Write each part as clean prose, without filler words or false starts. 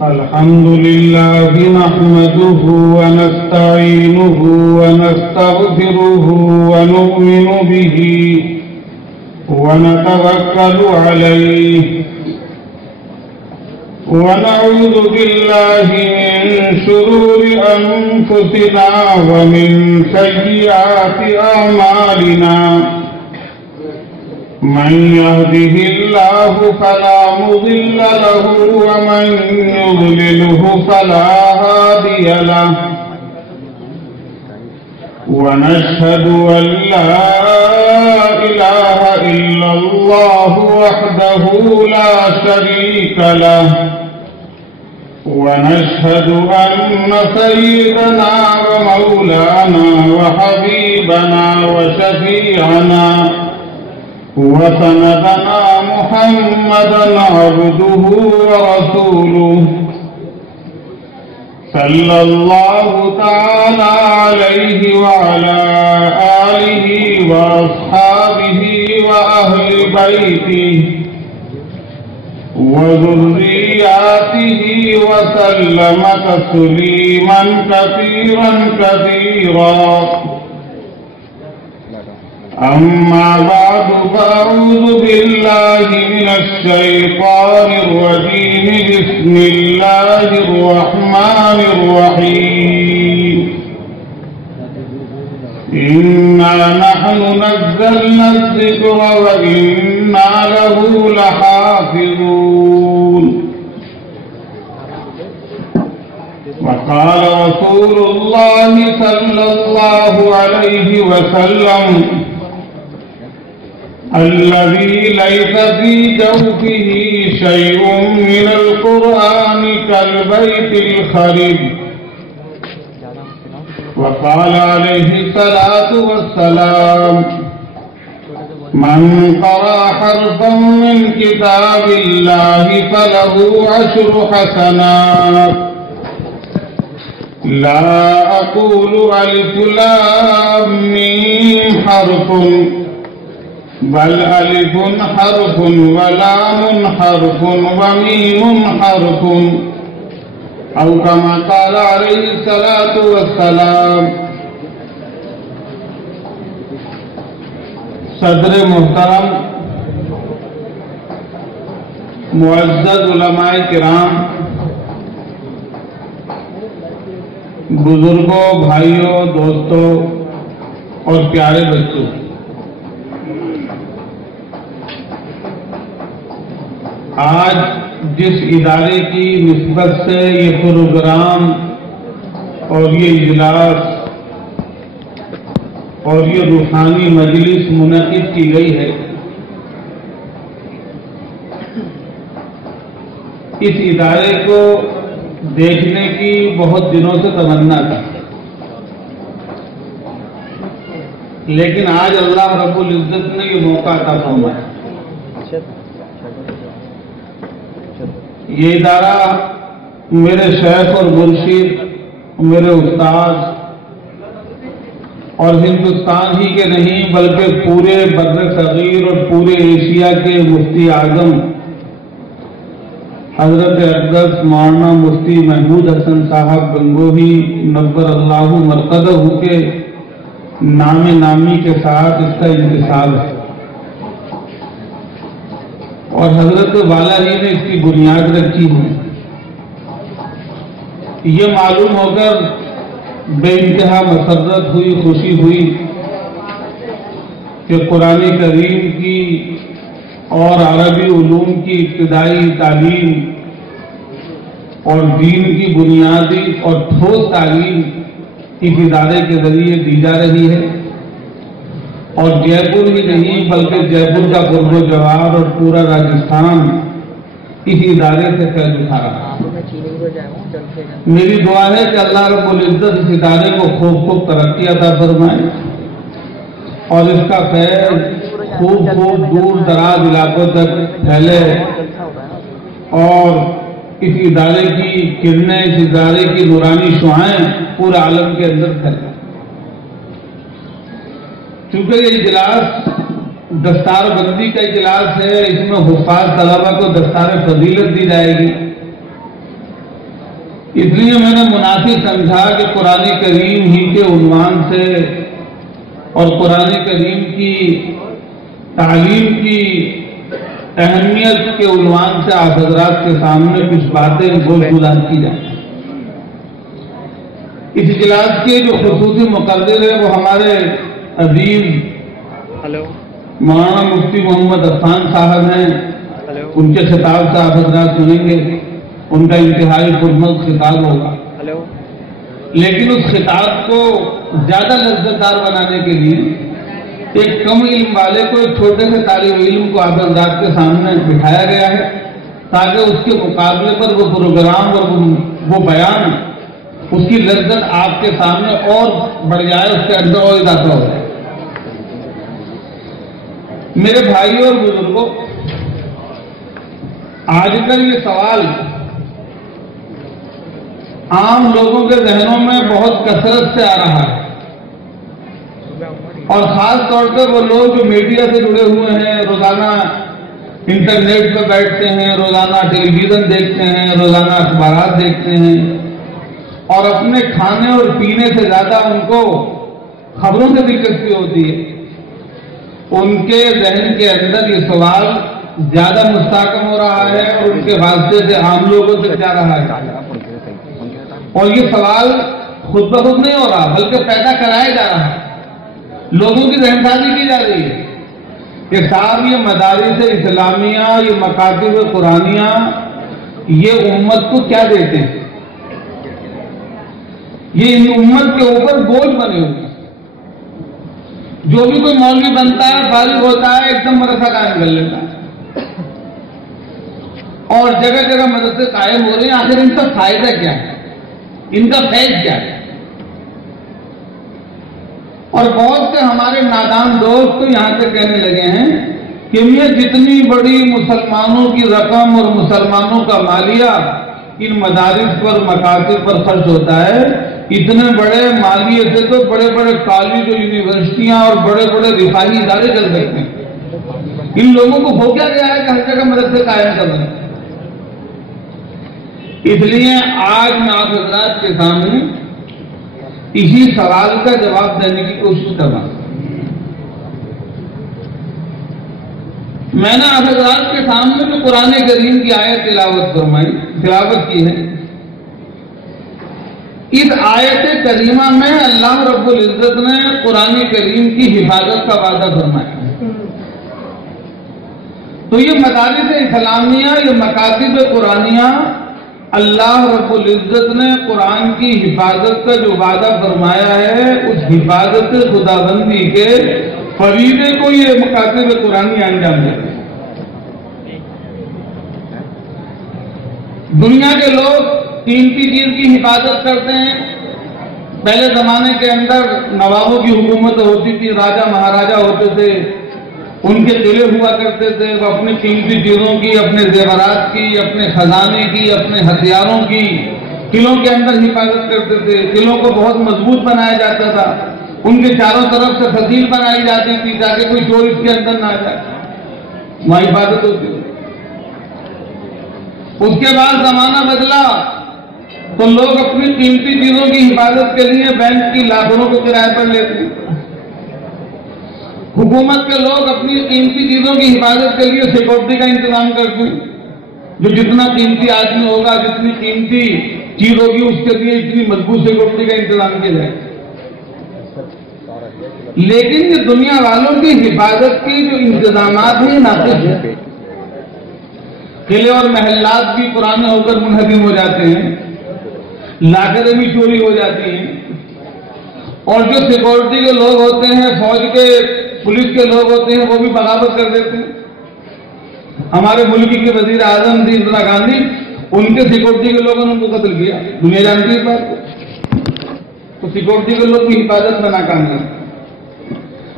الحمد لله نحمده ونستعينه ونستغفره ونؤمن به ونتوكل عليه ونعوذ بالله من شرور أنفسنا ومن سيئات أعمالنا من يهده الله فلا مضل له ومن يضلله فلا هادي له ونشهد أن لا إله إلا الله وحده لا شريك له ونشهد أن سيدنا ومولانا وحبيبنا وشفيعنا وسندنا محمدا عبده ورسوله صلى الله تعالى عليه وعلى آله وأصحابه وأهل بيته وذرياته وسلم تسليما كثيرا كثيرا. أما بعد فأعوذ بالله من الشيطان الرجيم بسم الله الرحمن الرحيم إنا نحن نزلنا الذكر وإنا له لحافظون. وقال رسول الله صلى الله عليه وسلم الذي ليس في جوفه شيء من القرآن كالبيت الخرب. وقال عليه الصلاة والسلام من قرأ حرفا من كتاب الله فله 10 حسنات. لا أقول ألف لام ميم حرف بل ألف حرف ولام حرف وميم حرف أو كما قال عليه الصلاة والسلام. صدر محترم معزز علماء کرام، بزرگوں، بھائیوں، دوستوں اور پیارے بچوں، آج جس ادارے کی نسبت سے یہ پروگرام اور یہ اجلاس اور یہ روحانی مجلس منعقد کی گئی ہے، اس ادارے کو دیکھنے کی بہت دنوں سے تمنا تھی، لیکن آج اللہ رب العزت نے یہ موقع عطا فرمایا. یہ ادارہ میرے شیخ اور مرشد، میرے استاد اور ہندوستان ہی کے نہیں بلکہ پورے بر صغیر اور پورے ایشیا کے مفتی اعظم حضرت اقدس مولانا مفتی محمود حسن صاحب گنگوہی نور اللہ مرقدہ کے نام نامی کے ساتھ اس کا انتصاب ہے، اور حضرت والا ہی نے اس کی بنیاد رکھی ہے. یہ معلوم ہو کر بے انتہا مسرت ہوئی، خوشی ہوئی کہ قرآن کریم کی اور عربی علوم کی ابتدائی تعلیم اور دین کی بنیادی اور ٹھوس تعلیم اس ادارے کے ذریعے دی جا رہی ہے، اور جے پور ہی نہیں بلکہ جے پور کا قرب و جوار اور پورا راجستھان اس ادارے سے فیض اٹھا رہا ہے. میری دعا ہے کہ اللہ رب العزت اس ادارے کو خوب خوب ترقی عطا فرمائے اور اس کا فیض خوب دور دراز علاقوں تک پھیلے اور اس ادارے کی کرنیں، اس ادارے کی نورانی شعائیں پورے عالم کے اندر پھیلیں. چونکہ یہ اجلاس دستار بندی کا اجلاس ہے، اس میں حفاظ طلبہ کو دستار فضیلت دی جائے گی، اس لیے میں نے مناسب سمجھا کہ قرآن کریم ہی کے عنوان سے اور قرآن کریم کی تعلیم کی اہمیت کے عنوان سے آپ حضرات کے سامنے کچھ باتیں گزار کی جائیں۔ اس اجلاس کے جو خصوصی مقرر ہے وہ ہمارے عزیز مولانا مفتی محمد عفان صاحب ہیں۔ ان کے خطاب سے آپ حضرات سنیں گے، ان کا انتہائی پرمخ خطاب ہوگا، لیکن اس خطاب کو زیادہ لذت دار بنانے کے لیے ایک کم علم والے کو، ایک چھوٹے سے طالب علم کو آپ حضرات کے سامنے بٹھایا گیا ہے تاکہ اس کے مقابلے پر وہ پروگرام اور وہ بیان، اس کی لذت آپ کے سامنے اور بڑھ جائے، اس کے اندر اور اضافہ ہو جائے۔ میرے بھائیوں اور بزرگوں، آج کل یہ سوال عام لوگوں کے ذہنوں میں بہت کثرت سے آ رہا ہے، اور خاص طور پہ وہ لوگ جو میڈیا سے جڑے ہوئے ہیں، روزانہ انٹرنیٹ پہ بیٹھتے ہیں، روزانہ ٹیلی ویژن دیکھتے ہیں، روزانہ اخبارات دیکھتے ہیں، اور اپنے کھانے اور پینے سے زیادہ ان کو خبروں سے دلچسپی ہوتی ہے، ان کے ذہن کے اندر یہ سوال زیادہ مستحکم ہو رہا ہے اور ان کے واسطے سے عام لوگوں سے جا رہا ہے، اور یہ سوال خود بخود نہیں ہو رہا بلکہ پیدا کرایا جا رہا ہے، لوگوں کی ذہن سازی کی جا رہی ہے کہ صاحب یہ مدارس اسلامیہ، یہ مکاتب قرآنیہ، یہ امت کو کیا دیتے ہیں، یہ ان امت کے اوپر بوجھ بنے ہوئے ہیں۔ جو بھی کوئی مولوی بنتا ہے، فارغ ہوتا ہے، ایک دم مدرسہ قائم کر لیتا ہے، اور جگہ جگہ مدرسے قائم ہو رہے ہیں۔ آخر ان کا فائدہ کیا ہے، ان کا فیض کیا ہے؟ اور بہت سے ہمارے نادان دوست تو یہاں سے کہنے لگے ہیں کہ یہ جتنی بڑی مسلمانوں کی رقم اور مسلمانوں کا مالیہ ان مدارس پر، مکاتب پر خرچ ہوتا ہے، اتنے بڑے مالیے سے تو بڑے بڑے کالج اور یونیورسٹیاں اور بڑے بڑے رفاہی ادارے چل سکتے ہیں، ان لوگوں کو ہو کیا گیا ہے کہ ہر جگہ مدرسے قائم کر رہے ہیں؟ اس لیے آج میں آپ حضرات کے سامنے اسی سوال کا جواب دینے کی کوشش کر رہا ہوں۔ میں نے آپ حضرات کے سامنے جو قرآن کریم کی آیت تلاوت کی ہے، اس آیت کریمہ میں اللہ رب العزت نے قرآن کریم کی حفاظت کا وعدہ فرمایا۔ تو یہ مدارس اسلامیہ، یہ مکاتب قرآنیہ، اللہ رب العزت نے قرآن کی حفاظت کا جو وعدہ فرمایا ہے، اس حفاظت خداوندی کے فریضے کو یہ مکاتب قرآنیہ انجام دیتے ہیں۔ دنیا کے لوگ قیمتی چیز کی حفاظت کرتے ہیں۔ پہلے زمانے کے اندر نوابوں کی حکومت ہوتی تھی، راجہ مہاراجہ ہوتے تھے، ان کے قلعے ہوا کرتے تھے، وہ اپنی قیمتی چیزوں کی، اپنے زیورات کی، اپنے خزانے کی، اپنے ہتھیاروں کی قلعوں کے اندر حفاظت کرتے تھے۔ قلعوں کو بہت مضبوط بنایا جاتا تھا، ان کے چاروں طرف سے فضیل بنائی جاتی تھی تاکہ کوئی چور اس کے اندر نہ آ جائے، وہاں حفاظت ہوتی تھی۔ اس کے بعد زمانہ بدلا تو لوگ اپنی قیمتی چیزوں کی حفاظت کے لیے بینک کی لاکھوں کو کرایہ پر لیتے ہیں۔ حکومت کے لوگ اپنی قیمتی چیزوں کی حفاظت کے لیے سیکورٹی کا انتظام کرتے ہیں، جو جتنا قیمتی آدمی ہوگا، جتنی قیمتی چیز ہوگی، اس کے لیے اتنی مضبوط سیکورٹی کا انتظام کیا جائے۔ لیکن یہ دنیا والوں کی حفاظت کی جو انتظامات ہیں ناقص ہیں۔ قلعے اور محلات بھی پرانے ہو کر منہدم ہو جاتے ہیں، لاکریں بھی چوری ہو جاتی ہیں، اور جو سیکورٹی کے لوگ ہوتے ہیں، فوج کے، پولیس کے لوگ ہوتے ہیں، وہ بھی بغاوت کر دیتے ہیں۔ ہمارے ملک کے وزیر اعظم تھے اندرا گاندھی، ان کے سیکورٹی کے لوگوں نے ان کو قتل کیا، دنیا جانتی ہے بات کو۔ تو سیکورٹی کے لوگ کی حفاظت میں ناکام ہے۔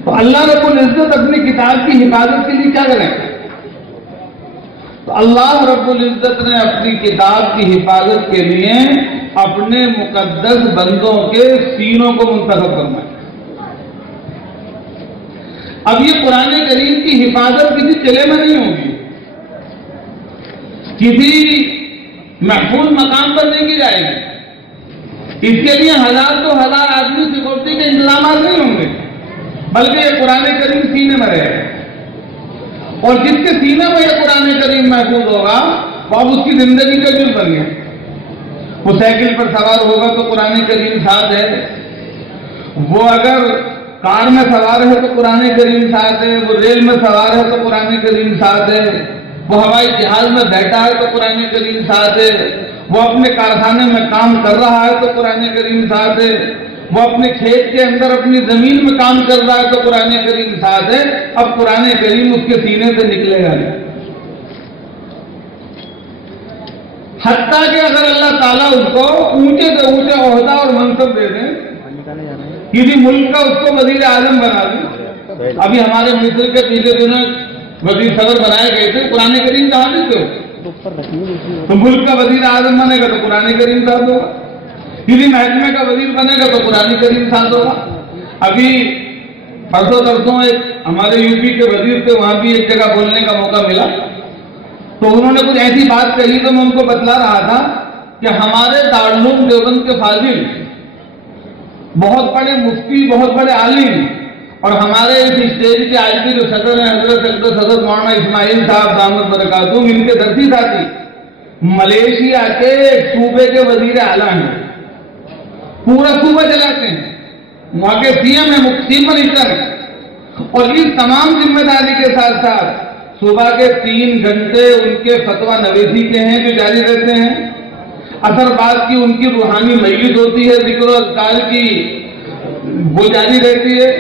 تو اللہ رب العزت اپنی کتاب کی حفاظت کے لیے کیا کریں؟ تو اللہ رب العزت نے اپنی کتاب کی حفاظت کے لیے اپنے مقدس بندوں کے سینوں کو منتخب فرمایا۔ اب یہ قرآن کریم کی حفاظت کسی قلعے میں نہیں ہوگی، کسی محفوظ مقام پر نہیں کی جائے گی، اس کے لیے 1000 تو 1000 آدمی سیکورٹی کے انتظامات نہیں ہوں گے، بلکہ یہ قرآن کریم سینے میں رہے گا، اور جس کے سینے میں یہ قرآن کریم محفوظ ہوگا وہ اب اس کی زندگی کا جز بن گیا۔ وہ سائیکل پر سوار ہوگا تو قرآن کریم ساتھ ہے، وہ اگر کار میں سوار ہے تو قرآن کریم ساتھ ہے، وہ ریل میں سوار ہے تو قرآن کریم ساتھ ہے، وہ ہوائی جہاز میں بیٹھا ہے تو قرآن کریم ساتھ ہے، وہ اپنے کارخانے میں کام کر رہا ہے تو قرآن کریم ساتھ ہے، وہ اپنے کھیت کے اندر اپنی زمین میں کام کر رہا ہے تو قرآن کریم ساتھ ہے۔ اب قرآن کریم اس کے سینے سے نکلے گا نہیں، حتیٰ کہ اگر اللہ تعالیٰ اس کو اونچے سے اونچا عہدہ اور منصب دے دیں، کسی ملک کا اس کو وزیر اعظم بنا دیں۔ ابھی ہمارے مصر کے پچھلے دنوں وزیر صدر بنائے گئے تھے، قرآن کریم کہاں دیتے ہو؟ تو ملک کا وزیر اعظم بنے گا تو قرآن کریم ساتھ ہوگا، کسی محکمے کا وزیر بنے گا تو قرآن کریم ساتھ ہوگا۔ ابھی پرسوں ترسوں ایک ہمارے یو پی کے وزیر تھے، وہاں بھی ایک جگہ بولنے کا موقع ملا، تو انہوں نے کچھ ایسی بات کہی تو میں ان کو بتلا رہا تھا کہ ہمارے دارالعلوم دیوبند کے فاضل، بہت بڑے مفتی، بہت بڑے عالم، اور ہمارے اس اسٹیج کے آج کے جو صدر ہیں حضرت مولانا اسماعیل صاحب دامت برکاتہم، ان کے درسی ساتھی ملیشیا کے صوبے کے وزیر اعلیٰ ہیں، پورا صوبہ چلاتے ہیں، وہاں کے سی ایم ہیں، چیف منسٹر ہیں، اور اس تمام ذمہ داری کے ساتھ ساتھ صبح کے 3 گھنٹے ان کے فتویٰ نویسی کے ہیں جو جاری رہتے ہیں، اثر بعد کی ان کی روحانی مجلس ہوتی ہے، ذکر و اذکار کی وہ جاری رہتی ہے،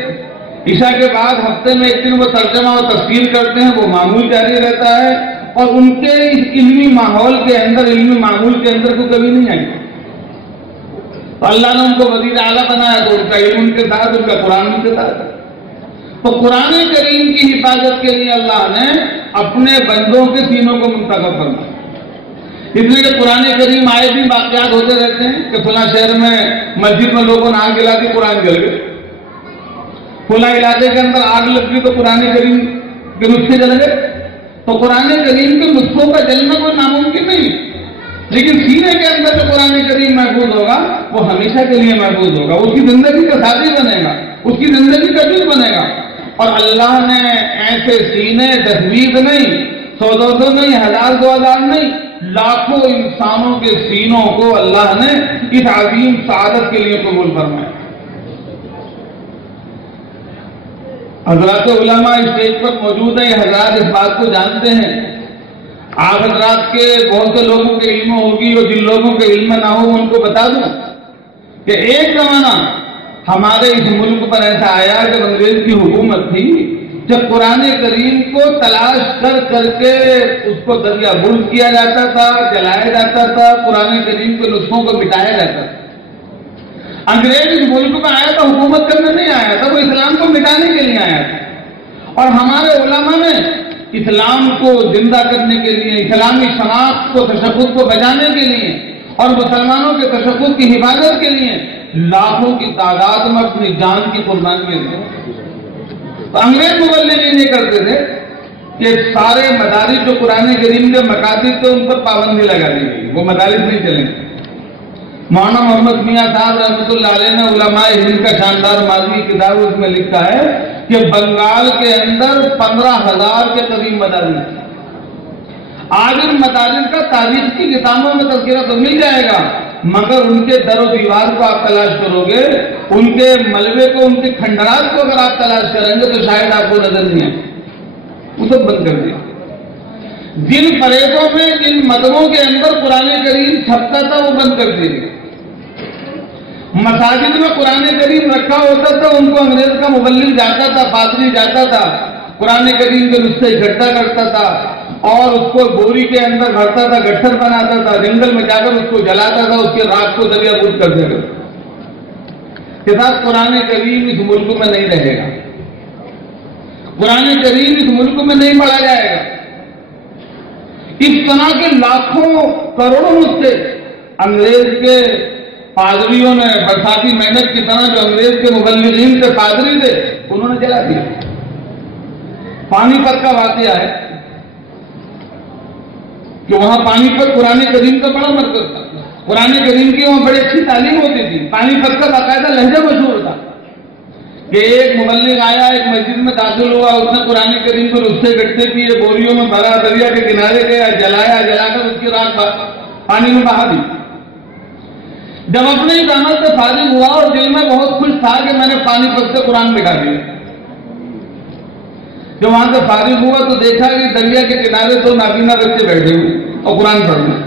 عشاء کے بعد ہفتے میں ایک دن وہ ترجمہ و تفسیر کرتے ہیں، وہ معمول جاری رہتا ہے، اور ان کے اس علمی ماحول کے اندر، علمی معمول کے اندر کوئی کمی نہیں آئی۔ تو اللہ نے ان کو وزیر اعلیٰ بنایا تو ان کا علم ان کے ساتھ، ان کا قرآن ان کے ساتھ۔ تو قرآن کریم کی حفاظت کے لیے اللہ نے اپنے بندوں کے سینوں کو منتخب کرنا، اس لیے کہ قرآن کریم آئے بھی واقعات ہوتے رہتے ہیں کہ فلاں شہر میں مسجد میں لوگوں نے آگ جلا دی، قرآن جل گئے، فلاں علاقے کے اندر آگ لگ گئی تو قرآن کریم کے نسخے جل گئے۔ تو قرآن کریم کے نسخوں کا جلنا کوئی ناممکن نہیں، لیکن سینے کے اندر جو قرآن کریم محفوظ ہوگا وہ ہمیشہ کے لیے محفوظ ہوگا، اس کی زندگی کا ساتھی بنے گا، اس کی زندگی کا جز بنے گا۔ اور اللہ نے ایسے سینے 10-20 نہیں، 100-200 نہیں، 1000-2000 نہیں، لاکھوں انسانوں کے سینوں کو اللہ نے اس عظیم سعادت کے لیے قبول فرمایا۔ حضرات علماء اسٹیج پر موجود ہیں، یہ حضرات اس بات کو جانتے ہیں، آپ حضرات کے بہت سے لوگوں کے علم ہوگی، اور جن لوگوں کے علم نہ ہو ان کو بتا دوں کہ ایک زمانہ ہمارے اس ملک پر ایسا آیا جب انگریز کی حکومت تھی، جب قرآن کریم کو تلاش کر کر کے اس کو دریا برز کیا جاتا تھا، جلایا جاتا تھا، قرآن کریم کے نسخوں کو مٹایا جاتا تھا۔ انگریز اس ملک میں آیا تھا، حکومت کرنے نہیں آیا تھا، وہ اسلام کو مٹانے کے لیے آیا تھا، اور ہمارے علماء نے اسلام کو زندہ کرنے کے لیے، اسلامی شناخت کو، تشخص کو بچانے کے لیے، اور مسلمانوں کے تشخص کی حفاظت کے لیے لاکھوں کی تعداد میں اپنی جان کی قربانیاں دی۔ تو انگریز مبلغین یہ کرتے تھے کہ سارے مدارس جو قرآن کریم کے مکاتب تھے ان پر پابندی لگا دی گئی، وہ مدارس نہیں چلیں۔ مولانا محمد میاں صاحب رحمۃ اللہ علیہ نے علماء ہند کا شاندار ماضی کتاب اس میں لکھا ہے کہ بنگال کے اندر 15,000 کے قریب مدارس، آج ان مدارس کا تاریخ کی کتابوں میں تذکرہ تو مل جائے گا، مگر ان کے در و دیوار کو آپ تلاش کرو گے، ان کے ملبے کو، ان کے کھنڈرات کو اگر آپ تلاش کریں گے تو شاید آپ کو نظر نہیں آئے، وہ سب بند کر دیا۔ جن فریبوں میں، جن مدروں کے اندر قرآن کریم چھپتا تھا وہ بند کر دیا۔ مساجد میں قرآن کریم رکھا ہوتا تھا، ان کو انگریز کا مبلغ جاتا تھا، پادری جاتا تھا، قرآن کریم کے نسخے اکٹھا کرتا تھا اور اس کو بوری کے اندر بھرتا تھا، گٹھر بناتا تھا، جنگل میں جا کر اس کو جلاتا تھا، اس کے راکھ کو دریا برز کر دے گا۔ کہ ساتھ قرآن کریم اس ملک میں نہیں رہے گا، قرآن کریم اس ملک میں نہیں پڑھا جائے گا۔ اس طرح کے لاکھوں کروڑوں نسخے انگریز کے پادریوں نے برساتی محنت کی طرح، جو انگریز کے مبلغین کے پادری تھے انہوں نے جلا دیا۔ پانی پت کا واقعہ ہے، کہ وہاں پانی پت قرآن کریم کا بڑا مرکز تھا، قرآن کریم کی وہاں بڑی اچھی تعلیم ہوتی تھی، پانی پت کا باقاعدہ لہجہ مشہور تھا کہ ایک مبلغ آیا، ایک مسجد میں داخل ہوا، اس نے قرآن کریم کو رسے گٹے پیے، بوریوں میں بھرا، دریا کے کنارے گیا، جلایا، جلا کر اس کی راکھ پانی میں بہا دی۔ جب اپنے اقامت سے فارغ ہوا اور دل میں بہت خوش تھا کہ میں نے پانی پت سے قرآن دکھا دیا، جب وہاں سے فارغ ہوا تو دیکھا کہ دریا کے کنارے تو نابینا بچے بیٹھے ہوئے اور قرآن پڑھ رہے ہیں،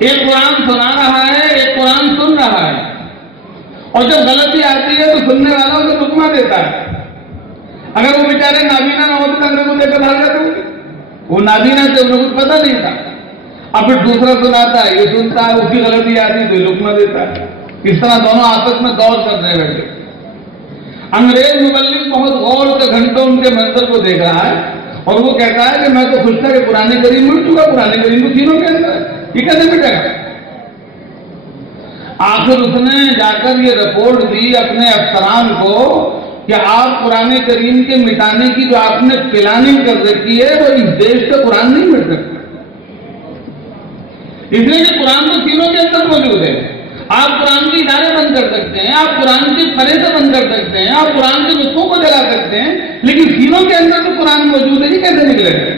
ایک قرآن سنا رہا ہے، ایک قرآن سن رہا ہے، اور جب غلطی آتی ہے تو سننے والا اسے رکما دیتا ہے۔ اگر وہ بیچارے نابینا نہ ہوتے تو اندر کو دے کر بھاگ جاتے ہوئے، وہ نابینا سے انہیں کچھ پتا نہیں تھا، اب پھر دوسرا سناتا ہے، یہ سنتا ہے، اس کی غلطی آتی ہے تو یہ رکما دیتا ہے، اس طرح دونوں آپس میں دور کر رہے بیٹھے۔ انگریز مبلغ بہت غور سے گھنٹوں ان کے منظر کو دیکھ رہا ہے اور وہ کہتا ہے کہ میں تو خوش تھا کہ قرآن کریم مل چکا، قرآن کریم تو تینوں کے اندر یہ کیسے مٹے گا؟ آخر اس نے جا کر یہ رپورٹ دی اپنے افسران کو کہ آپ قرآن کریم کے مٹانے کی جو آپ نے پلاننگ کر رکھی ہے وہ اس دیش سے قرآن نہیں مٹ سکتا، اس لیے کہ قرآن تو تینوں کے اندر موجود ہے۔ آپ قرآن کے ادارے بند کر سکتے ہیں، آپ قرآن کی فریضے بند کر سکتے ہیں، آپ قرآن کے نسخوں کو جلا سکتے ہیں، لیکن سینوں کے اندر تو قرآن موجود ہے، یہ کیسے نکلے گا؟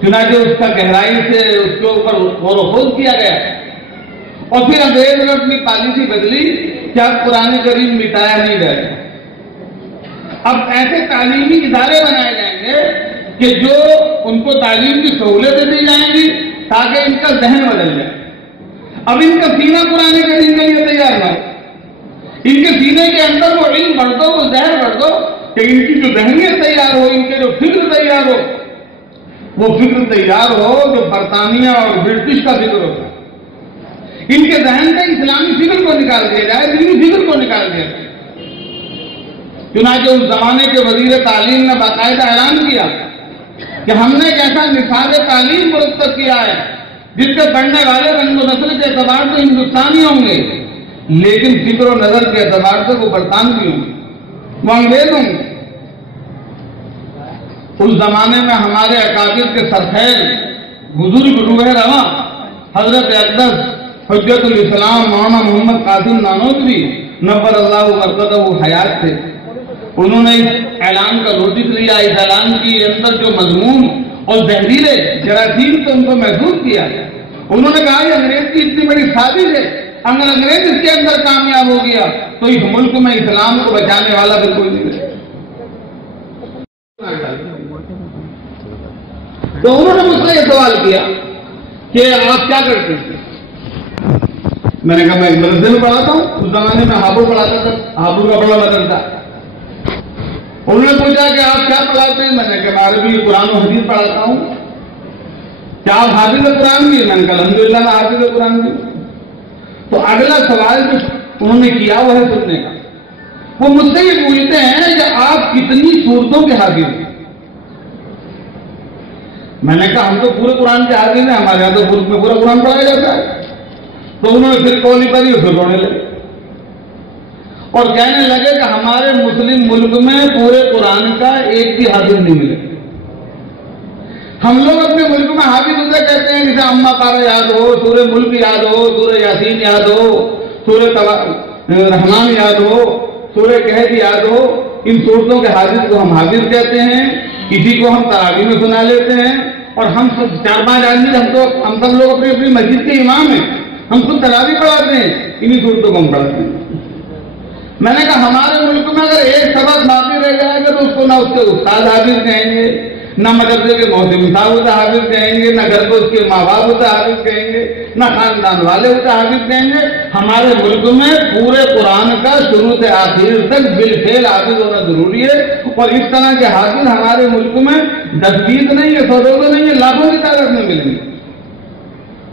چنانچہ اس کا گہرائی سے اس کے اوپر غور و خوض کیا گیا اور پھر انگریز نے اپنی پالیسی بدلی کہ اب قرآن کریم مٹایا نہیں جائے گا، اب ایسے تعلیمی ادارے بنائے جائیں گے کہ جو ان کو تعلیم کی سہولتیں دی جائیں گی تاکہ ان کا ذہن بدل جائے۔ اب ان کا سینہ قرآن کریم کے لیے تیار نہ ہو، ان کے سینے کے اندر وہ علم بڑھ دو، وہ ذہن بڑھ دو کہ ان کی جو ذہنیت تیار ہو، ان کے جو فکر تیار ہو، وہ فکر تیار ہو جو برطانیہ اور برٹش کا فکر ہوتا ہے، ان کے ذہن سے اسلامی فکر کو نکال دیا جائے، دینی فکر کو نکال دیا جائے۔ چنانچہ اس زمانے کے وزیر تعلیم نے باقاعدہ اعلان کیا کہ ہم نے ایک ایسا نصاب تعلیم مرتب کیا ہے جس سے پڑھنے والے رنگ و نسل کے اعتبار سے ہندوستانی ہوں گے، لیکن فکر و نظر کے اعتبار سے وہ برطانوی ہوں گے، وہ انگریز ہوں گے۔ اس زمانے میں ہمارے اکابر کے سرخیر بزرگ روح رواں حضرت اقدس حجت الاسلام مولانا محمد قاسم نانوتوی نبر اللہ مرقدہ حیات تھے، انہوں نے اس اعلان کا نوٹس لیا، اس اعلان کی اندر جو مضمون اور زہریلے جراثیم سے ان کو محسوس کیا، انہوں نے کہا کہ انگریز کی اتنی بڑی سازش ہے، اگر انگریز اس کے اندر کامیاب ہو گیا تو اس ملک میں اسلام کو بچانے والا بھی کوئی نہیں رہے۔ تو انہوں نے مجھ سے یہ سوال کیا کہ آپ کیا کرتے ہیں؟ میں نے کہا میں مدرسے میں پڑھاتا ہوں، اس زمانے میں ہابو پڑھاتا تھا، ہابو کا بڑا مدرسہ۔ انہوں نے پوچھا کہ آپ کیا پڑھاتے ہیں؟ میں نے کہا میں عربی قرآن و حدیث پڑھاتا ہوں۔ کیا آپ حافظ قرآن بھی؟ میں نے کہا الحمدللہ میں حافظ قرآن بھی۔ تو اگلا سوال جو انہوں نے کیا وہ ہے سننے کا، وہ مجھ سے یہ پوچھتے ہیں کہ آپ کتنی صورتوں کے حافظ ہیں؟ میں نے کہا ہم تو پورے قرآن کے حافظ ہیں، ہمارے یہاں تو ملک میں پورا قرآن پڑھایا جاتا ہے۔ تو انہوں نے پھر کولی پڑھی اور پھر رونے لگے اور کہنے لگے کہ ہمارے مسلم ملک میں پورے قرآن کا ایک بھی حافظ نہیں ملے۔ ہم لوگ اپنے ملک میں حافظ اسے کہتے ہیں جسے اما پارا یاد ہو، سورہ ملک یاد ہو، سورہ یاسین یاد ہو، سورہ رحمان یاد ہو، سورہ کہف یاد ہو، ان صورتوں کے حافظ کو ہم حافظ کہتے ہیں۔ کسی کو ہم تراویح میں سنا لیتے ہیں اور ہم سب 4-5 آدمی ہم سب لوگ اپنی اپنی مسجد کے امام ہیں، ہم خود تراویح پڑھاتے ہیں، انہی صورتوں کو ہم پڑھاتے ہیں۔ میں نے کہا ہمارے ملک میں اگر ایک سبق باقی رہ جائے گا تو اس کو نہ اس کے استاد حافظ کہیں گے، نہ مدرسے کے محترم صاحب اسے حافظ کہیں گے، نہ گھر کو اس کے ماں باپ اسے حافظ کہیں گے، نہ خاندان والے اسے حافظ کہیں گے۔ ہمارے ملک میں پورے قرآن کا شروع سے آخر تک بالفعل حافظ ہونا ضروری ہے، اور اس طرح کے حافظ ہمارے ملک میں 10-20 نہیں ہے، 100-200 نہیں ہے، لاکھوں کی تعداد میں ملیں گے۔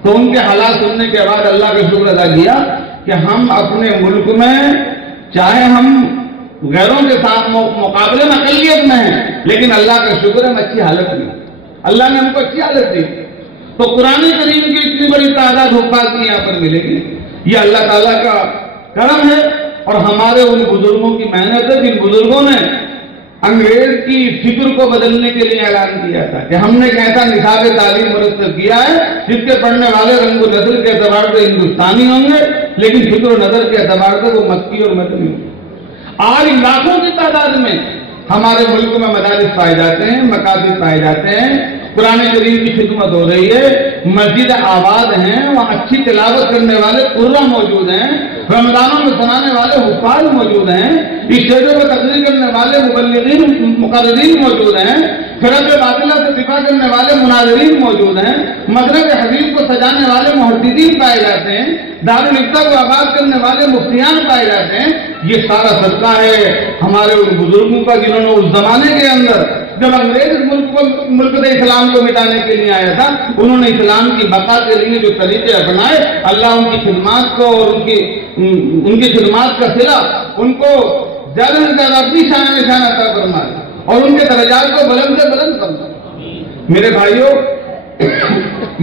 تو ان کے حالات سننے کے بعد اللہ کا شکر ادا کیا کہ ہم اپنے ملک میں چاہے ہم غیروں کے ساتھ مقابلے میں اقلیت میں ہیں، لیکن اللہ کا شکر ہے ہم اچھی حالت میں، اللہ نے ہم کو اچھی حالت دی۔ تو قرآن کریم کی اتنی بڑی تعداد حفاظ کی یہاں پر ملے گی، یہ اللہ تعالیٰ کا کرم ہے اور ہمارے ان بزرگوں کی محنت ہے جن بزرگوں نے انگریز کی فکر کو بدلنے کے لیے اعلان کیا تھا کہ ہم نے ایک ایسا نصاب تعلیم مرتب کیا ہے جس کے پڑھنے والے رنگ و نسل کے اعتبار سے ہندوستانی ہوں گے، لیکن فکر و نظر کے اعتبار سے وہ مکی اور مدنی ہوں گے۔ آج لاکھوں کی تعداد میں ہمارے ملک میں مدارس پائے جاتے ہیں، مکاتب پائے جاتے ہیں، قرآن کریم کی خدمت ہو رہی ہے، مسجد آباد ہیں، وہاں اچھی تلاوت کرنے والے قرآن موجود ہیں، رمضانوں میں سنانے والے حفاظ موجود ہیں، اسٹیجوں پر تقریر کرنے والے مبلغین مقررین موجود ہیں، فرق باطلہ سے دفاع کرنے والے مناظرین موجود ہیں، مسلک حدیث کو سجانے والے محدثین پائے جاتے ہیں، دارالفتہ کو آباد کرنے والے مفتیان پائے جاتے ہیں۔ یہ سارا صدقہ ہے ہمارے ان بزرگوں کا جنہوں نے اس زمانے کے اندر جب انگریز ملک سے اسلام کو مٹانے کے لیے آیا تھا، انہوں نے اسلام کی بقا کے لیے جو طریقے اپنائے، اللہ ان کی خدمات کو اور ان کی خدمات کا صلہ ان کو زیادہ سے زیادہ اپنی شان نشان عطا فرمائے اور ان کے درجات کو بلند سے بلند فرمائے۔ میرے بھائیوں،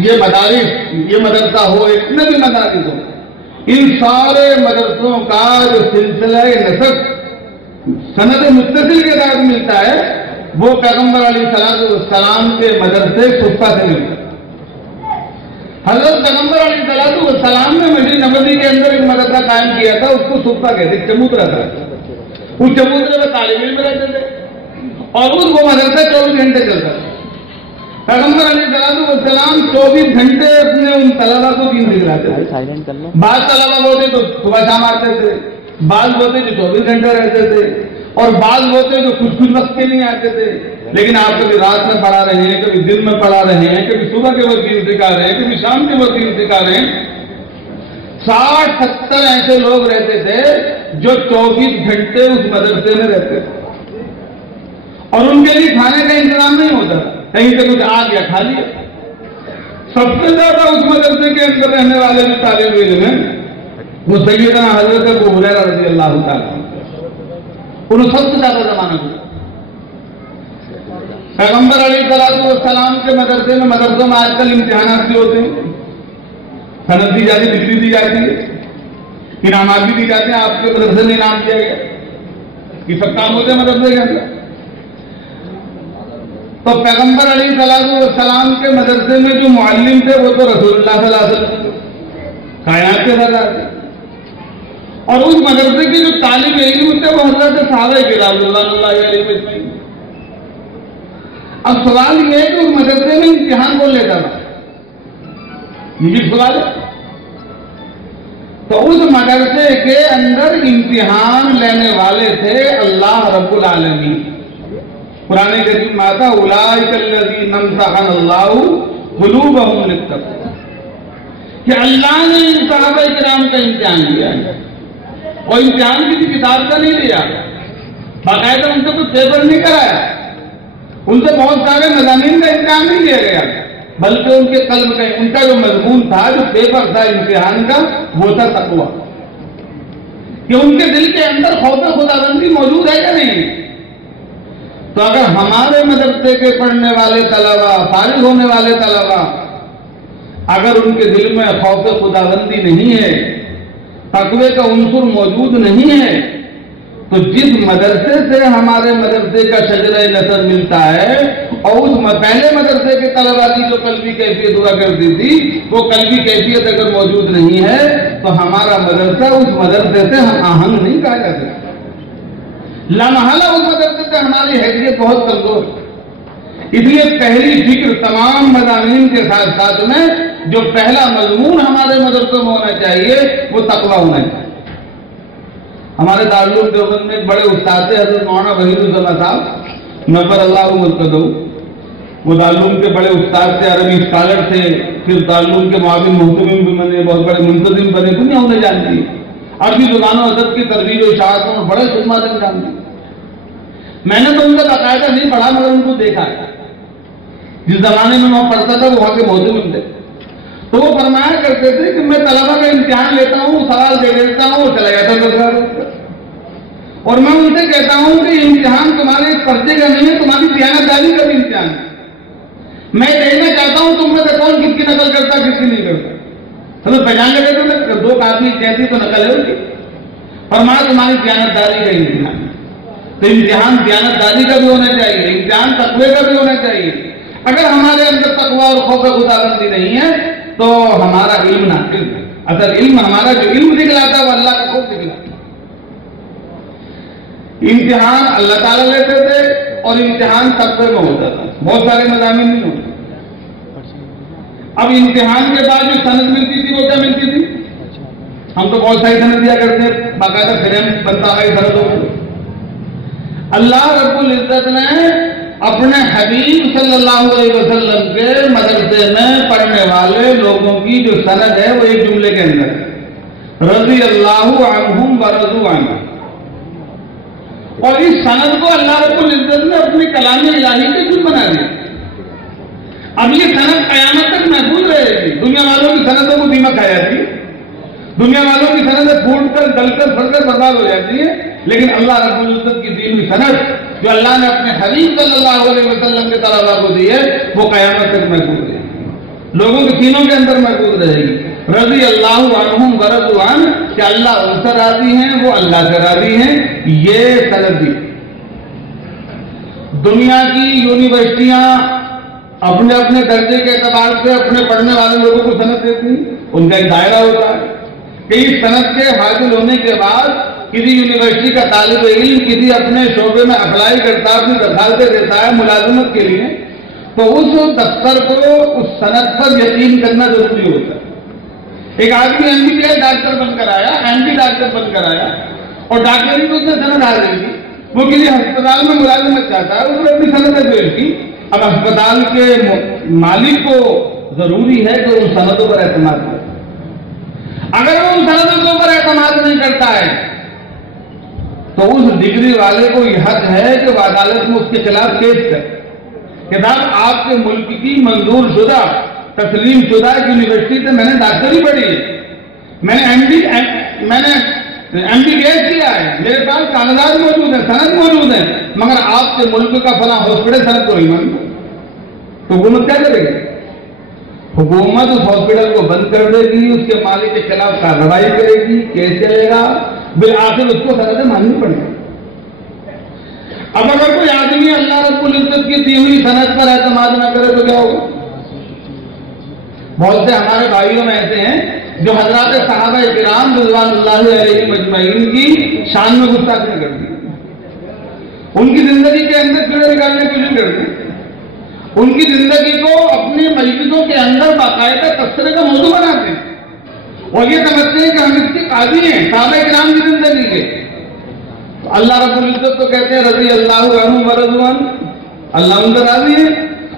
یہ مدارس، یہ مدرسہ ہو، اتنے بھی مدارس ہو، ان سارے مدرسوں کا جو سلسلہ نسب سند متصل کے ساتھ ملتا ہے وہ پیغمبر علیہ السلام کے مدرسے صفہ سے ملتا ہے۔ حضرت پیغمبر علیہ السلام نے مسجد نبوی کے اندر ایک مدرسہ قائم کیا تھا، اس کو صفہ کہتے ہیں، چبوترا تھا۔ اس چبوترے میں طالب علم رہتے تھے اور وہ مدرسہ 24 گھنٹے چلتا تھا۔ پیغمبر علیہ السلام 24 گھنٹے اپنے ان طلبہ کو دین سکھلاتے تھے۔ بعض طلبہ ہوتے تو صبح شام آتے تھے، بعض ہوتے جو 24 گھنٹے رہتے تھے، اور بعض ہوتے جو کچھ وقت کے لیے آتے تھے، لیکن آپ کبھی رات میں پڑھا رہے ہیں، کبھی دن میں پڑھا رہے ہیں، کبھی صبح کے وقت دین سکھا رہے ہیں، کبھی شام کے وقت دین سکھا رہے ہیں۔ 60-70 ایسے لوگ رہتے تھے جو 24 گھنٹے اس مدرسے میں رہتے تھے، اور ان کے لیے کھانے کا انتظام نہیں ہوتا، کہیں سے کچھ آ گیا کھا لیا۔ سب سے زیادہ اس مدرسے کے اندر رہنے والے جو طالب علم ہیں وہ سیدنا حضرت ابو ہریرہ رضی اللہ تعالیٰ، انہوں سب سے زیادہ زمانہ گزرا۔ پیغمبر علیہ السلام کے مدرسے میں، مدرسوں میں آج کل امتحانات بھی ہوتے ہیں، سند دی جاتی ہے، ڈگری دی جاتی ہے، انعامات بھی دی جاتے ہیں۔ آپ کے مدرسے میں انعام دیا گیا، یہ سب کام ہوتے ہیں مدرسے کے اندر۔ تو پیغمبر علیہ السلام کے مدرسے میں جو معلم تھے وہ تو رسول اللہ صلی اللہ علیہ وسلم کائنات کے سردار تھے، اور اس مدرسے کے جو طالب علم تھے وہ حضرت صحابہ کرام رضوان اللہ علیہم اجمعین۔ اب سوال یہ ہے کہ اس مدرسے میں امتحان کون لیتا تھا؟ یہ سوال ہے۔ تو اس مدرسے کے اندر امتحان لینے والے تھے اللہ رب العالمین۔ قرآن کریم میں آتا اولئک الذین امتحن اللہ قلوبہم للتقوی، کہ اللہ نے ان صحابہ کرام کا امتحان لیا ہے، اور امتحان کسی کتاب کا نہیں لیا، باقاعدہ ان سے کوئی پیپر نہیں کرایا، ان سے بہت سارے مضامین کا امتحان نہیں لیا گیا، بلکہ ان کے قلب کا، ان کا جو مضمون تھا، جو پیپر تھا امتحان کا، وہ تھا تقویٰ، کہ ان کے دل کے اندر خوف خداوندی موجود ہے یا نہیں۔ تو اگر ہمارے مدرسے کے پڑھنے والے طلبہ، فارغ ہونے والے طلبہ، اگر ان کے دل میں خوف خداوندی نہیں ہے، تقوی کا عنصر موجود نہیں ہے، تو جس مدرسے سے ہمارے مدرسے کا شجرہ نسب ملتا ہے، اور اس پہلے مدرسے کے طلبہ کی جو قلبی کیفیت ہوا کرتی تھی، وہ قلبی کیفیت اگر موجود نہیں ہے تو ہمارا مدرسہ اس مدرسے سے ہم آہنگ نہیں کہا جا سکتا۔ لامحالہ اس مدرسے سے ہماری حیثیت بہت کمزور ہے۔ اس لیے پہلی فکر تمام مضامین کے ساتھ ساتھ میں جو پہلا مضمون ہمارے مدرسوں میں ہونا چاہیے وہ تقویٰ ہونا چاہیے۔ ہمارے دارالعلوم دیوبند میں ایک بڑے استاد تھے حضرت مولانا وحید الزماں صاحب، نبر اللہ مرکزہ، وہ دارالعلوم کے بڑے استاد تھے، عربی اسکالر تھے، پھر دارالعلوم کے معاون محتمم بھی بنے، بہت بڑے منتظم بنے، دنیا انہیں جانتی ہے، عربی زبان و ادب کی ترویج و اشاعتوں میں بڑے خدمات انجام دی۔ میں نے تو ان کا باقاعدہ نہیں پڑھا مگر ان کو دیکھا ہے، جس زمانے میں وہاں پڑھتا تھا وہ وہاں کے محتمم تھے، تو وہ فرمایا کرتے تھے کہ میں طلبہ کا امتحان لیتا ہوں، سوال دے دیتا ہوں اور چلا جاتا ہے، اور میں ان سے کہتا ہوں کہ یہ امتحان تمہارے پرچے کا نہیں ہے، تمہاری دیانتداری کا بھی امتحان ہے۔ میں دیکھنا چاہتا ہوں تم میں سے کون کس کی نقل کرتا کس کی نہیں کرتا، تو پہچان لگے تو دو آدمی کہتی تو نقل ہے ان کی، فرمایا تمہاری دیانتداری کا امتحان ہے۔ تو امتحان دیانتداری کا بھی ہونا چاہیے، امتحان تقوی کا بھی ہونا چاہیے۔ اگر ہمارے اندر تقوی اور خوف خداوندی نہیں ہے تو ہمارا علم ناقص ہے۔ اصل علم ہمارا جو علم دکھلاتا ہے وہ اللہ کا خوف دکھلاتا ہے۔ امتحان اللہ تعالیٰ لیتے تھے اور امتحان تقوی میں ہوتا تھا، بہت سارے مضامین نہیں ہوتے۔ اب امتحان کے بعد جو سند ملتی تھی وہ کیا ملتی تھی؟ ہم تو بہت ساری سند دیا کرتے ہیں، باقاعدہ فریم بنتا ہے سندوں میں۔ اللہ رب العزت نے اپنے حبیب صلی اللہ علیہ وسلم کے مدرسے میں پڑھنے والے لوگوں کی جو سند ہے وہ ایک جملے کے اندر ہے، رضی اللہ عنہم ورضوا عنہ۔ اور اس سند کو اللہ رب العزت نے اپنے کلام الہی کے جز بنا دیا۔ اب یہ سند قیامت تک محفوظ رہے گی۔ دنیا والوں کی سندوں کو دیمک آ جاتی ہے، دنیا والوں کی سندیں پھوٹ کر گل کر پھڑ کر برباد ہو جاتی ہے، لیکن اللہ رب العزت کی دی ہوئی سند جو اللہ نے اپنے حبیب صلی اللہ علیہ وسلم کے طلباء کو دی ہے وہ قیامت تک محفوظ رہے گی، لوگوں کے سینوں کے اندر محفوظ رہے گی۔ رضی اللہ عنہم ورضوا عنہ، کہ اللہ ان سے راضی ہیں، وہ اللہ سے راضی ہیں، یہ سند دی۔ دنیا کی یونیورسٹیاں اپنے اپنے درجے کے اعتبار سے اپنے پڑھنے والے لوگوں کو سند دیتی ہیں، ان کا ایک دائرہ ہوتا ہے کہ اس سند کے حاصل ہونے کے بعد کسی یونیورسٹی کا طالب علم کسی اپنے شعبے میں اپلائی کرتا ہے، اپنی درخواستیں دیتا ہے ملازمت کے لیے، تو اس دفتر کو اس سند پر یقین کرنا ضروری ہوتا ہے۔ ایک آدمی MBBS ڈاکٹر بن کر آیا، MD ڈاکٹر بن کر آیا اور ڈاکٹری کو اس نے سند حاصل کی، وہ کسی ہسپتال میں ملازمت چاہتا ہے، اس نے اپنی سند پیش کی۔ اب ہسپتال کے مالک کو ضروری ہے کہ ان سندوں پر اعتماد کرے۔ اگر وہ ان سندوں پر اعتماد نہیں کرتا ہے تو اس ڈگری والے کو یہ حق ہے کہ وہ عدالت میں اس کے خلاف کیس کرے کہ صاحب آپ کے ملک کی منظور شدہ تسلیم شدہ یونیورسٹی سے میں نے ڈاکٹری پڑھی ہے، میں نے MBBS کیا ہے، میرے پاس کاغذات موجود ہیں، سند موجود ہیں، مگر آپ کے ملک کا فلاں ہاسپٹل سند کو نہیں مانتا، تو حکومت کیا کرے گی؟ حکومت اس ہاسپٹل کو بند کر دے گی، اس کے مالک کے خلاف کارروائی کرے گی، کیس چلے گا، بالآخر اس کو سندیں ماننی پڑے گی۔ اب اگر کوئی آدمی اللہ رب العزت کی دی ہوئی سند پر اعتماد نہ کرے تو کیا ہوگا؟ بہت سے ہمارے بھائیوں میں ایسے ہیں جو حضرات صحابہ کرام رضوان اللہ علیہ مجمعین کی شان میں گستاخی کرتی ہیں، ان کی زندگی کے اندر کیڑے نکالنے کی کوشش کرتے ہیں، ان کی زندگی کو اپنی مجلسوں کے اندر باقاعدہ تبصرے کا موضوع بناتے ہیں اور یہ سمجھتے ہیں کہ ہم اس کے قاضی ہیں صحابہ کرام کی زندگی کے۔ تو اللہ رب العزت تو کہتے ہیں رضی اللہ عنہم ورضوا عنہ، اللہ ان سے راضی ہے،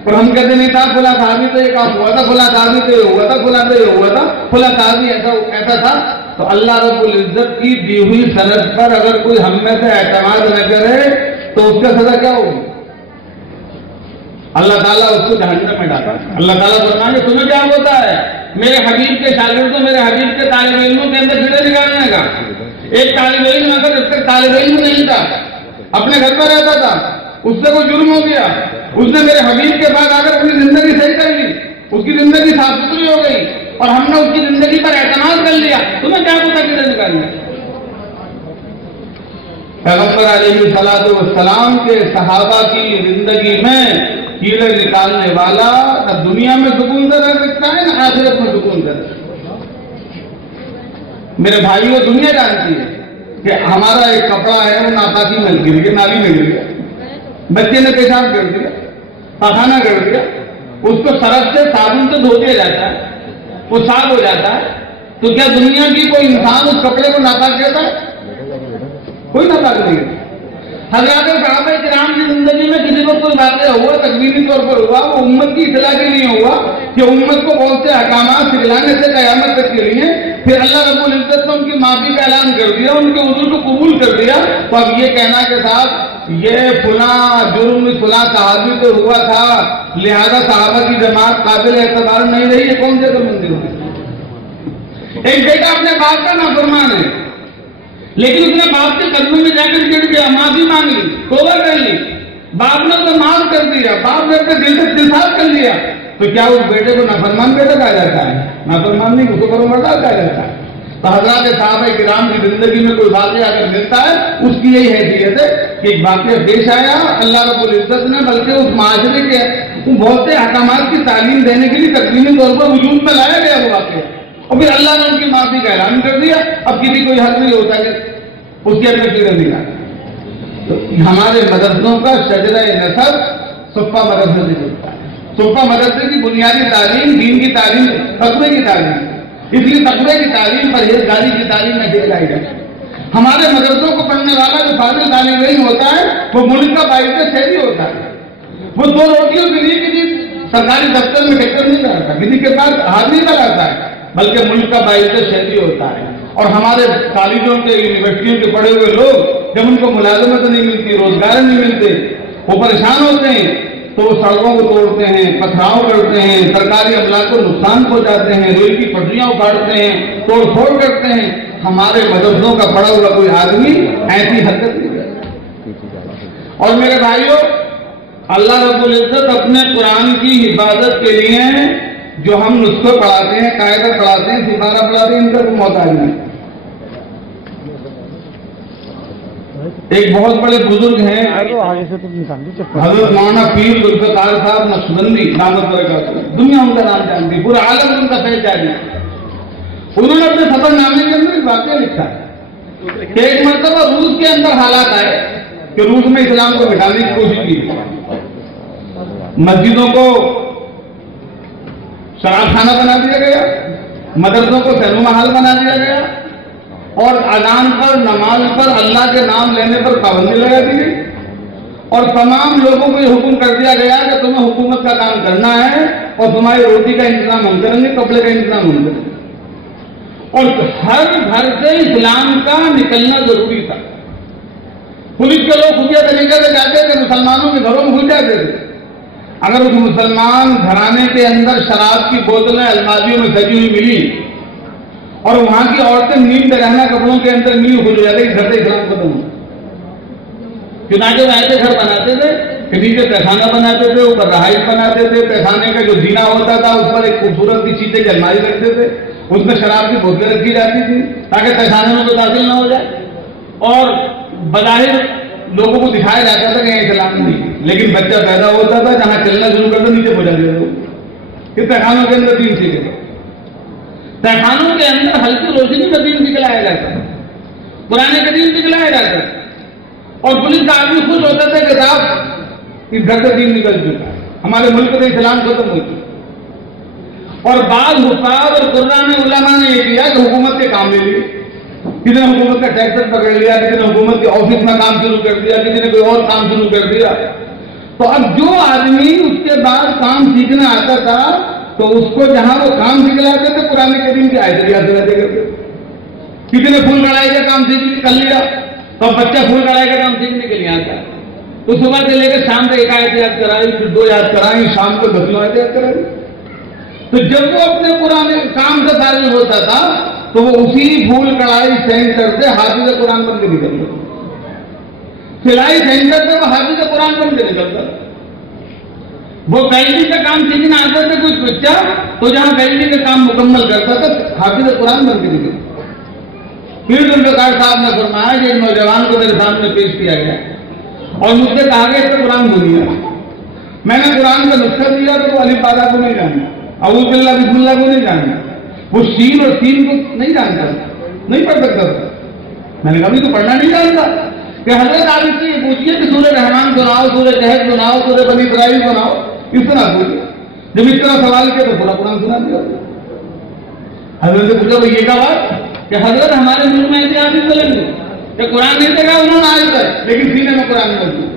اور ہم کہتے نہیں تھا فلاں صحابی سے یہ کام ہوا تھا، فلاں صحابی سے یہ ہوا تھا، فلاں سے یہ ہوا تھا، فلاں صحابی ایسا تھا۔ تو اللہ رب العزت کی دی ہوئی سند پر اگر کوئی ہم میں سے اعتماد نہ کرے تو اس کا سزا کیا ہوگی؟ اللہ تعالیٰ اس کو جہنم میں ڈالا۔ اللہ تعالیٰ فرمائیں گے تمہیں کیا ہوتا ہے میرے حبیب کے شاگردوں، میرے حبیب کے طالب علموں کے اندر کیڑے نکالنے کا؟ ایک طالب علم اگر جب تک طالب علم نہیں تھا، اپنے گھر پر رہتا تھا، اس سے کوئی جرم ہو گیا، اس نے میرے حبیب کے بعد آ کر اپنی زندگی صحیح کر لی، اس کی زندگی صاف ستھری ہو گئی اور ہم نے اس کی زندگی پر اعتماد کر لیا، تمہیں کیا پتا کیڑے نکالنے؟ پیغمبر علیہ الصلوۃ والسلام کے صحابہ کی زندگی میں کیڑے نکالنے والا نہ دنیا میں سکون سے رہ سکتا ہے نہ آخرت میں سکون سے رہ سکتا ہے۔ میرے بھائیوں، دنیا جانتی ہے کہ ہمارا ایک کپڑا ہے وہ ناپاکی میں گر گیا، نالی میں گر گیا، بچے نے پیشاب کر دیا، پاخانہ کر دیا، اس کو سرف سے صابن سے دھو دیا جاتا ہے، وہ صاف ہو جاتا ہے، تو کیا دنیا کی کوئی انسان اس کپڑے کو ناپاک کہتا ہے؟ کوئی ناپاک نہیں ہے۔ حضرات صحابہ کرام کی زندگی میں کسی کو کوئی واقعہ ہوا، تکوینی طور پر ہوا، وہ امت کی اصلاح کے لیے ہوا کہ امت کو بہت سے احکامات سکھلانے سے قیامت تک کے لیے، پھر اللہ رب العزت نے ان کی معافی کا اعلان کر دیا، ان کے عذر کو قبول کر دیا، تو اب یہ کہنا کہ صاحب یہ فلاں جرم فلاں صحابی کو ہوا تھا لہذا صحابہ کی جماعت قابل اعتبار نہیں رہی، یہ کون سے مندر ہوگی؟ ایک بیٹا اپنے باپ کا نافرمان ہے لیکن اس نے باپ کے قدموں میں جا کر گر گیا، معافی مانگ لی، توبہ کر لی، باپ نے اسے معاف کر دیا، باپ نے اپنے دل سے انصاف کر لیا، تو کیا اس بیٹے کو نافرمان بیٹا کہا جاتا ہے؟ نافرمان نہیں، اس کو فرمانبردار کہا جاتا ہے۔ تو حضرات صحابہ کرام کی زندگی میں کوئی واقعہ اگر ملتا ہے اس کی یہی حیثیت ہے کہ ایک واقعہ پیش آیا اللہ رب العزت نے بلکہ اس معاشرے کے بہت سے احکامات کی تعلیم دینے کے لیے تقسیمی طور پر وجود میں لایا گیا وہ واقعہ، اور پھر اللہ نے ان کی معافی کا اعلان کر دیا. اب کسی کوئی حق نہیں ہوتا کہ اس کے اندر کدھر نہیں آتا. تو ہمارے مدرسوں کا شجرہ نسب صفہ مدرسے سے چلتا ہے. صفہ مدرسے کی بنیادی تعلیم دین کی تعلیم، تقوی کی تعلیم، اس لیے تقوی کی تعلیم پرہیزگاری کی تعلیم میں دے جائی جاتی ہے. ہمارے مدرسوں کو پڑھنے والا جو فاضل طالب علم ہوتا ہے وہ ملک کا باعث شہری ہوتا ہے. وہ دو روٹیوں کے لیے کسی سرکاری دفتر میں ٹیکٹر نہیں چلاتا، کسی کے پاس ہاتھ نہیں چلاتا ہے، بلکہ ملک کا باعث شہری ہوتا ہے. اور ہمارے کالجوں کے یونیورسٹیوں کے پڑھے ہوئے لوگ جب ان کو ملازمت نہیں ملتی، روزگار نہیں ملتے، وہ پریشان ہوتے ہیں تو وہ سڑکوں کو توڑتے ہیں، پتھراؤ کرتے ہیں، سرکاری املاک کو نقصان پہنچاتے ہیں، ریل کی پٹریاں اکاڑتے ہیں، توڑ پھوڑ کرتے ہیں. ہمارے مدرسوں کا پڑھا ہوا کوئی آدمی ایسی حرکت نہیں کرتا. اور میرے بھائیوں، اللہ رب العزت اپنے قرآن کی حفاظت کے لیے جو ہم نسخے پڑھاتے ہیں، قاعدہ پڑھاتے ہیں، سپارہ پڑھاتے ہیں، ان کا کوئی محتاج نہیں. ایک بہت بڑے بزرگ ہیں حضرت مولانا پیر ذوالفقار صاحب نقشبندی دامت برکاتہ، دنیا ان کا نام جانتی، پورا عالم ان کا پہچان ہے. انہوں نے اپنے سفر نامے کے اندر ایک واقعہ لکھا ہے کہ ایک مرتبہ روس کے اندر حالات آئے کہ روس میں اسلام کو مٹانے کی کوشش کی، مسجدوں کو شراب خانہ بنا دیا گیا، مدرسوں کو سینما ہال بنا دیا گیا، اور اذان پر، نماز پر، اللہ کے نام لینے پر پابندی لگا دی گئی، اور تمام لوگوں کو یہ حکم کر دیا گیا کہ تمہیں حکومت کا کام کرنا ہے اور تمہاری روٹی کا انتظام ہم کریں گے، کپڑے کا انتظام ہم کریں گے. اور ہر گھر سے اسلام کا نکلنا ضروری تھا. پولیس کے لوگ خفیہ طریقے سے جاتے تھے، مسلمانوں کے گھروں میں گھس جاتے تھے. اگر اس مسلمان گھرانے کے اندر شراب کی بوتلیں الماریوں میں سجی ہوئی ملی اور وہاں کی عورتیں نیند رہنا کپڑوں کے اندر ملی ہو جاتی، گھر سے اسلام ختم ہو. چنانچہ وہ ایسے گھر بناتے تھے کہ نیچے پیخانہ بناتے تھے، اوپر رہائش بناتے تھے، پیخانے کا جو زینہ ہوتا تھا اس پر ایک خوبصورت سی چیزیں کی الماری رکھتے تھے، اس میں شراب کی بوتلیں رکھی جاتی تھی تاکہ پیخانے میں کوئی داخل نہ ہو جائے. اور بظاہر لوگوں کو دکھایا جاتا تھا کہ یہ اسلام نہیں، لیکن بچہ پیدا ہوتا تھا جہاں چلنا شروع کرتا نیچے پہنچا دیتے تھے. پھر پیخانوں کے اندر دین سیکھے، پیخانوں کے اندر ہلکی روشنی کا دین دکھلایا جاتا ہے، قرآن کریم دکھلایا جاتا ہے. اور پولیس کا آدمی خوش ہوتا تھا کہ صاحب اس گھر سے دین نکل چکا ہے، ہمارے ملک میں اسلام ختم ہو چکا. اور بعض حفاظ اور قرآن علماء نے یہ کیا کہ حکومت کے کام لے لیے، کسی نے حکومت کا ٹیکس پکڑ لیا، کسی نے حکومت کے آفس میں کام شروع کر دیا، کسی نے کوئی اور کام شروع کر دیا. تو اب جو آدمی اس کے بعد کام سیکھنا آتا تھا تو اس کو جہاں وہ کام سکھلاتے تھے قرآن کریم کی آیتیں یاد دلاتے کرتے. کسی نے پھول کڑھائی کا کام سیکھ کر لیا تو بچہ پھول کڑھائی کا کام سیکھنے کے لیے آتا ہے، تو صبح سے لے کر شام تک ایک آیت یاد کرائی، پھر 2 یاد کرائی، شام کو 10 آیتیں یاد کرائی. تو جب وہ اپنے پرانے کام سے فارغ ہوتا تھا تو وہ اسی پھول کڑھائی سینٹر سے حافظ قرآن بن کے نکلتا، سلائی سینٹر سے وہ حافظ قرآن بن کے نکلتا. وہ ویلڈنگ کا کام سیکھنا آتا تھا کچھ بچہ تو جہاں ویلڈنگ کا کام مکمل کرتا تھا حافظ قرآن بن کے نکلتا. پیر ذوالفقار صاحب نے فرمایا کہ ایک نوجوان کو میرے سامنے پیش کیا گیا اور مجھ سے کہا گیا کہ قرآن بولیا. میں نے قرآن کا نسخہ دیا تو وہ الف باء کو نہیں جانا، اعوذ باللہ بسم اللہ کو نہیں جانتا، وہ شین اور سین کو نہیں جانتا، نہیں پڑھ سکتا تھا. میں نے کہا بھی تو پڑھنا نہیں جانتا. کہ حضرت آپ اس سے یہ پوچھیے کہ سورہ رحمان سناؤ، سورہ کہف سناؤ، سورہ بنی اسرائیل سناؤ، اس طرح پوچھے. جب اس طرح سوال کیا تو پورا قرآن سنا دیا. حضرت سے پوچھا بھائی یہ کیا بات کہ حضرت ہمارے ملک میں ایسے آدمی چلیں گے کہ قرآن نہیں دیکھا انہوں نے آج تک لیکن سینے میں قرآن نہیں.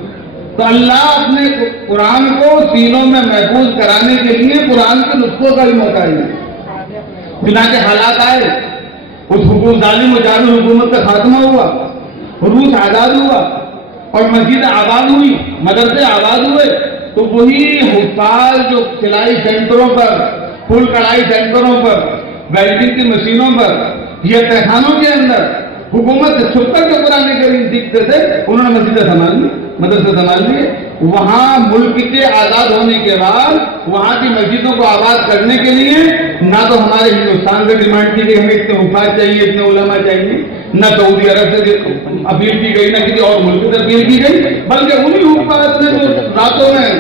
تو اللہ اپنے قرآن کو سینوں میں محفوظ کرانے کے لیے قرآن کے نسخوں کا بھی محتاج ہے. چنانچہ حالات آئے، اس حکومت ظالم و جابر حکومت کا خاتمہ ہوا، روس آزاد ہوا اور مسجد آباد ہوئی، مدرسے آباد ہوئے. تو وہی حفاظ جو سلائی سینٹروں پر، پھول کڑھائی سینٹروں پر، ویلڈنگ کی مشینوں پر یا تہخانوں کے اندر حکومت سے چھپ کر کے قرآن کریم سیکھتے تھے، انہوں نے مسجدیں سنبھال لی، مدرسے سنبھال لیے وہاں ملک کے آزاد ہونے کے بعد وہاں کی مسجدوں کو آباد کرنے کے لیے نہ تو ہمارے ہندوستان سے ڈیمانڈ کی گئی ہمیں اتنے حفاظ چاہیے, اتنے علماء چاہیے, نہ سعودی عرب سے اپیل کی گئی, نہ کسی اور ملک سے اپیل کی گئی, بلکہ انہی حفاظ نے جو راتوں میں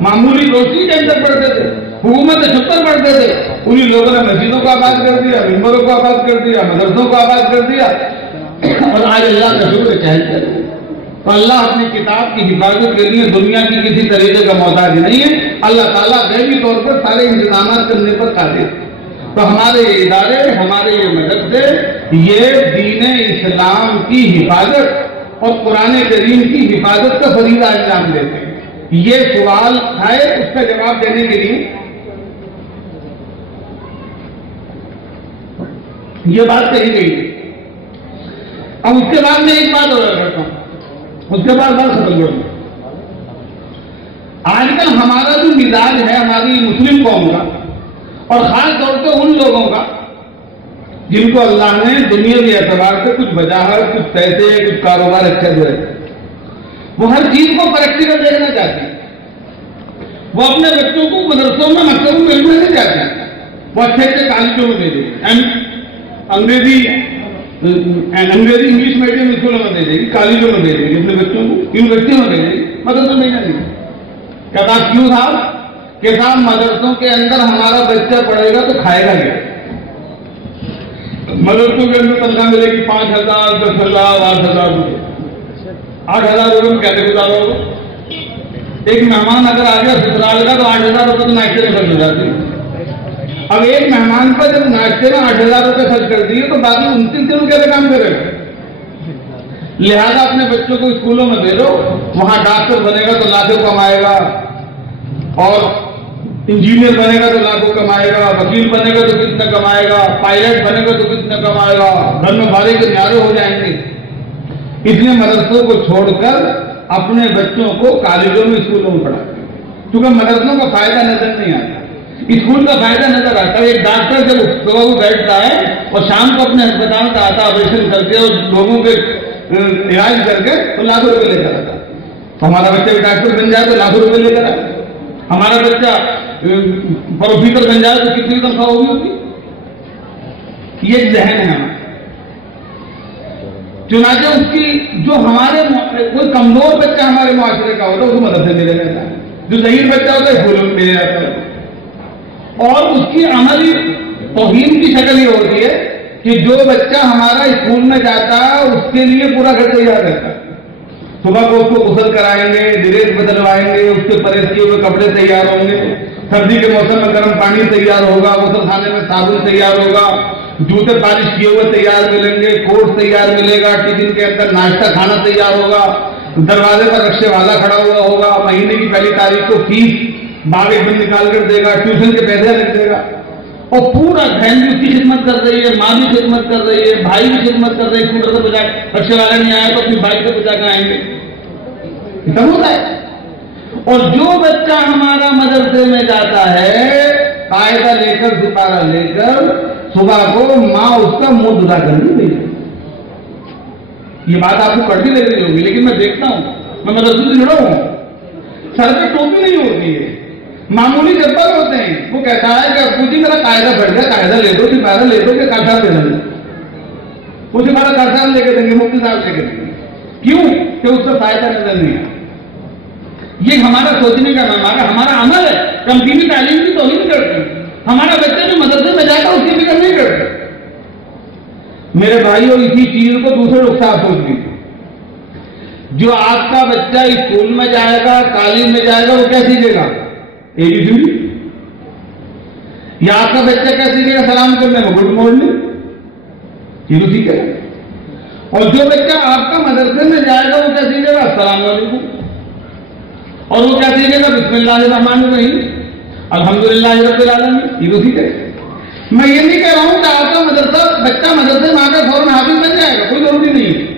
معمولی روشنی کے اندر پڑھتے تھے, حکومت سے چھپر پڑھتے تھے, انہی لوگوں نے مسجدوں کو آباد کر دیا, ممبروں کو آباد کر دیا, مدرسوں کو آباد کر دیا, اور آج اللہ کا شکر چاہتے ہیں. تو اللہ اپنی کتاب کی حفاظت کے لیے دنیا کی کسی طریقے کا محتاج نہیں ہے. اللہ تعالیٰ غیبی طور پر سارے انتظامات کرنے پر قادر ہے. تو ہمارے ادارے, ہمارے یہ مدرسے, یہ دین اسلام کی حفاظت اور قرآن کریم کی حفاظت کا فریضہ انجام دیتے ہیں. یہ سوال ہے, اس کا جواب دینے کے لیے یہ بات کہی گئی. اب اس کے بعد میں ایک بات اور کرتا ہوں, اس کے بعد بات ختم کروں. آج کل ہمارا جو مزاج ہے ہماری مسلم قوم کا, اور خاص طور پہ ان لوگوں کا جن کو اللہ نے دنیاوی اعتبار سے کچھ وجاہت, کچھ پیسے, کچھ کاروبار اچھا جو ہے, وہ ہر چیز کو پریکٹیکل دیکھنا چاہتے ہیں. وہ اپنے بچوں کو مدرسوں میں مکتبوں میں نہیں چاہتے ہیں, وہ اچھے اچھے کالجوں میں بھیجیں, انگریزی انگلش میڈیم اسکولوں میں بھیجیں گے, کالجوں میں بھیجیں گے اپنے بچوں کو, یونیورسٹیوں میں بھیجیں گے, مدرسوں میں نہیں. کیا بات کیوں صاحب کہ صاحب مدرسوں کے اندر ہمارا بچہ پڑھے گا تو کھائے گا کیا؟ مدرسوں کے اندر تنخواہ ملے گی 5,000, 10,000, 8,000 روپئے. 8,000 روپئے میں کیسے گزارا ہوگا؟ ایک مہمان اگر آ گیا سسرال کا تو 8,000 روپئے تو ناشتے میں خرچ ہو جاتے ہیں. اب ایک مہمان پر جب ناشتے میں 8,000 روپئے خرچ کر دیے تو باقی 29 دنوں کیسے کام کرے گا؟ لہذا اپنے بچوں کو اسکولوں میں بھیجو, وہاں ڈاکٹر بنے گا تو لاکھوں کمائے گا, اور انجینئر بنے گا تو لاکھوں کمائے گا, وکیل بنے گا تو کتنا کمائے گا, پائلٹ بنے گا تو کتنا کمائے گا, گھر میں بھاری کے نیارے ہو جائیں گے. اتنے مدرسوں کو چھوڑ کر اپنے بچوں کو کالجوں میں اسکولوں میں پڑھاتے ہیں, کیونکہ مدرسوں کا فائدہ نظر نہیں آتا, اسکول کا فائدہ نظر آتا ہے. ایک ڈاکٹر جب صبح کو بیٹھتا ہے اور شام کو اپنے ہسپتال کا آتا آپریشن کر کے اور لوگوں کے علاج کر کے تو لاکھوں روپے لے کر آتا. ہمارا بچہ بھی ڈاکٹر بن جائے تو لاکھوں روپے لے کر آتا. ہمارا بچہ پروفیسر بن جائے تو کتنی تنخواہ ہوگی؟ یہ ایک ذہن ہے ہمارا. چنانچہ اس کی جو ہمارے کوئی کمزور بچہ ہمارے معاشرے کا ہوتا ہے اس کو مدرسے میں لے جاتا ہے, جو ظہیر بچہ ہوتا ہے اسکولوں میں لے جاتا ہے. اور اس کی عملی توہین کی شکل یہ ہوتی ہے کہ جو بچہ ہمارا اسکول میں جاتا ہے اس کے لیے پورا گھر تیار رہتا ہے. صبح کو اس کو غسل کرائیں گے, ڈریس بدلوائیں گے, اس کے پریس کیے ہوئے کپڑے تیار ہوں گے, سردی کے موسم میں گرم پانی تیار ہوگا, غسل خانے میں صابن تیار ہوگا, جوتے پالش کیے ہوئے تیار ملیں گے, کوٹ تیار ملے گا, ٹفن کے اندر ناشتہ کھانا تیار ہوگا, دروازے پر رکشے والا کھڑا ہوا ہوگا, مہینے کی پہلی تاریخ کو فیس باغ ایک دن نکال کر دے گا, ٹیوشن کے پیسے لگ دے گا, اور پورا بہن بھی اس کی خدمت کر رہی ہے, ماں بھی خدمت کر رہی ہے, بھائی بھی خدمت کر رہے ہیں. اسکوٹر سے بجا رکشے والا نہیں آیا تو اپنی بائک سے بجا کر آئیں گے. ختم ہوتا ہے. اور جو بچہ ہمارا مدرسے میں جاتا ہے قاعدہ لے کر, سپارہ لے کر, صبح کو ماں اس کا منہ دھلا کر نہیں دے. یہ بات آپ کو کڑوی لگ رہی ہوگی, لیکن میں دیکھتا ہوں, میں مدرسے سے جڑا ہوں, سر پہ ٹوپی نہیں ہوتی ہے, معمولی جبر ہوتے ہیں. وہ کہتا ہے کہ ابو جی میرا قاعدہ بڑھ گیا, قاعدہ لے دو, سپارہ لے دو, کہ کاشا دے دیں, وہ سپارہ کاشا لے کے دیں گے, مفتی صاحب لے کے دیں گے. کیوں کہ اس سے فائدہ نظر نہیں آتا. یہ ہمارا سوچنے کا ہمارا عمل ہے. ہم دینی تعلیم کی توہین کرتے ہیں. ہمارا بچہ جو مدرسے میں جاتا ہے اس کی فکر نہیں کرتے. میرے بھائیوں, اسی چیز کو دوسرے لوگ ساتھ سوچ لیجیے. جو آپ کا بچہ اسکول میں جائے گا, کالج میں جائے گا, وہ کیا سیکھے گا؟ ABCD. یا آپ کا بچہ کیا سیکھے گا؟ سلام کرنے میں گڈ مارننگ, یہ تو سیکھے گا. اور جو بچہ آپ کا مدرسے میں جائے گا وہ کیا سیکھے گا؟ السلام علیکم. اور وہ کیا سیکھے گا؟ بسم اللہ الرحمن الرحیم, الحمدللہ رب العالمین, یہ تو سیکھے گا. میں یہ نہیں کہہ رہا ہوں کہ آپ کا بچہ مدرسے میں آ کر فوراً حافظ بن جائے گا, کوئی ضروری نہیں ہے.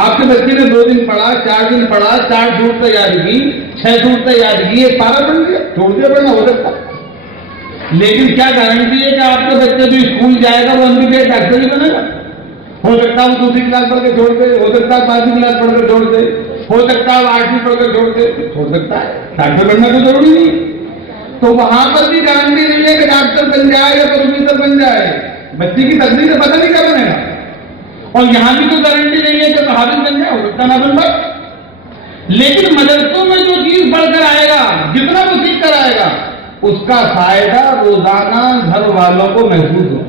آپ کے بچے نے 2 دن پڑھا, 4 دن پڑھا, 4 جھوٹ تیار کی, 6 جھوٹ تیار کی, ایک پارا بن گیا, چھوڑ دیا پڑھنا ہو سکتا. لیکن کیا گارنٹی ہے کہ آپ کا بچہ جو اسکول جائے گا وہ MBBS ڈاکٹر ہی بنے گا؟ ہو سکتا ہے وہ 2ری کلاس پڑھ کے چھوڑ دے, ہو سکتا ہے 5ویں کلاس پڑھ کر چھوڑ دے, ہو سکتا ہے 8ویں پڑھ کر چھوڑ سکتا ہے، ڈاکٹر بننا تو ضروری نہیں، تو وہاں پر بھی گارنٹی نہیں ہے کہ ڈاکٹر بن جائے یا پروفیسر بن جائے، بچے کی تقدیر پتہ نہیں کیا بنے گا، اور یہاں بھی تو گارنٹی نہیں ہے کہ صحابی بن جائے، ہو سکتا نہ بن پائے، لیکن مدرسوں میں جو چیز پڑھ کر آئے گا، جتنا وہ سیکھ کر آئے گا، اس کا فائدہ روزانہ گھر والوں کو محسوس ہو۔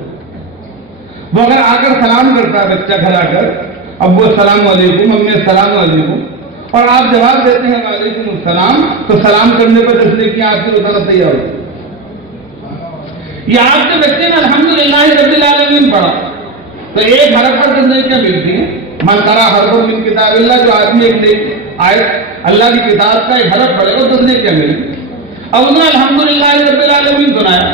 وہ اگر آ کر سلام کرتا ہے بچہ گھر آ کر، ابو السلام علیکم، امی السلام علیکم، اور آپ جواب دیتے ہیں وعلیکم السلام، تو سلام کرنے پر تسلیم کیا آپ کی روزانہ تیار ہو، یہ آپ کے بچے نے الحمدللہ رب العالمین پڑھا تو ایک حرف پر کتنے کیا ملتی ہے؟ من قرأ حرف من کتاب اللہ، جو آدمی ایک آیت اللہ کی کتاب کا ایک حرف پڑھے گا تو کیا ملے گی؟ اب انہوں نے الحمدللہ رب العالمین سنایا،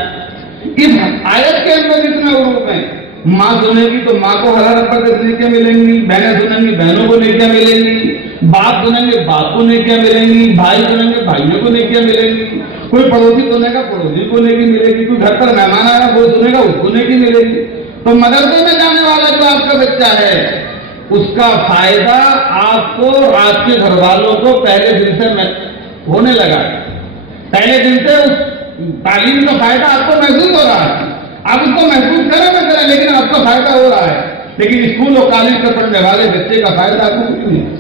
اس آیت کے اندر اتنے حروف ہیں، ماں سنے گی تو ماں کو ہر حرف پر نیکیاں ملیں گی، بہنیں سنیں گی بہنوں کو نیکیاں ملیں گی، باپ سنیں گے باپ کو نیکیاں ملیں گی، بھائی سنیں گے بھائیوں کو نیکیاں ملیں گی، کوئی پڑوسی سنے گا پڑوسی کو نیکی ملے گی، کوئی گھر پر مہمان آیا وہ سنے گا اس کو نیکی ملے گی۔ تو مدرسے میں جانے والا جو آپ کا بچہ ہے، اس کا فائدہ آپ کو اور آپ کے گھر والوں کو پہلے دن سے ہونے لگا، پہلے دن سے اس تعلیم کا فائدہ آپ کو محسوس ہو رہا ہے، آپ اس کو محسوس کریں نہ کریں لیکن آپ کا فائدہ ہو رہا ہے، لیکن اسکول اور کالج کا پڑھنے والے بچے کا فائدہ آپ کو کیوں نہیں؟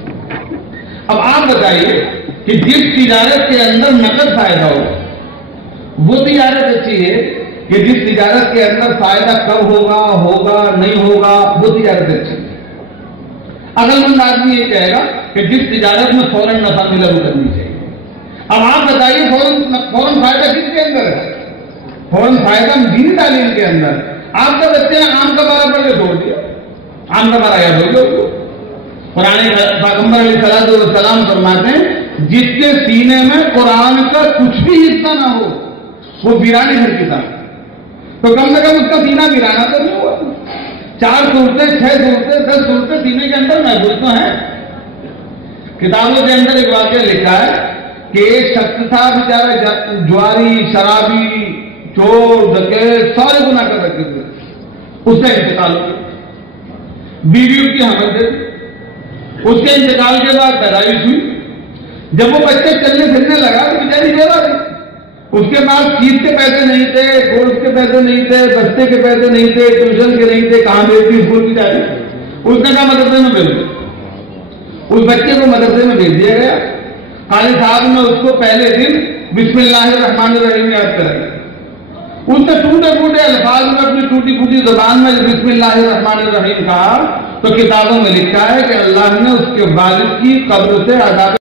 اب آپ بتائیے کہ جس تجارت کے اندر نقد فائدہ ہو وہ تجارت اچھی ہے کہ جس تجارت کے اندر فائدہ کب ہوگا نہیں ہوگا وہ تجارت اچھی ہے؟ عقل مند آدمی یہ کہے گا کہ جس تجارت میں فوراً نفع ملا وہ کرنی چاہیے۔ اب آپ بتائیے فوراً فائدہ کس کے اندر ہے؟ فوراً فائدہ دینی تعلیم کے اندر۔ آپ کا بچے نے آم کا بارہ پڑھ کے چھوڑ دیا، آم کا بارہ یاد ہو گیا، قرآن پیغمبر علیہ السلام فرماتے ہیں جس کے سینے میں قرآن کا کچھ بھی حصہ نہ ہو وہ ویرانے گھر کی طرح، تو کم سے کم اس کا سینہ ویرانہ تو نہیں ہوا، 4 صورتیں 6 صورتیں 10 صورتیں سینے کے اندر محفوظ تو ہیں۔ کتابوں کے اندر ایک واقعہ لکھا ہے کہ ایک شخص تھا بیچارہ جواری، شرابی، چور، ڈکیت سارے گناہ کر رکھے تھے، اس کا انتقال ہو گیا، بیوی اس کی حمل تھے، اس کے انتقال کے بعد پیدائش ہوئی، جب وہ بچے چلنے پھرنے لگا تو بیچاری بیوہ تھی، اس کے پاس فیس کے پیسے نہیں تھے، کورس کے پیسے نہیں تھے، بستے کے پیسے نہیں تھے، ٹیوشن کے نہیں تھے، کہاں بھیجتی اسکول کی جاتی، اس نے کہا مدرسے میں بھیج دو، اس بچے کو مدرسے میں بھیج دیا گیا، قاری صاحب نے اس کو پہلے دن بسم اللہ الرحمن الرحیم یاد کرایا، اس نے ٹوٹے پھوٹے الفاظ میں اپنی ٹوٹی پھوٹی زبان میں بسم اللہ الرحمن الرحیم کہا تو کتابوں میں لکھا ہے کہ اللہ نے اس کے والد کی قبر سے عذاب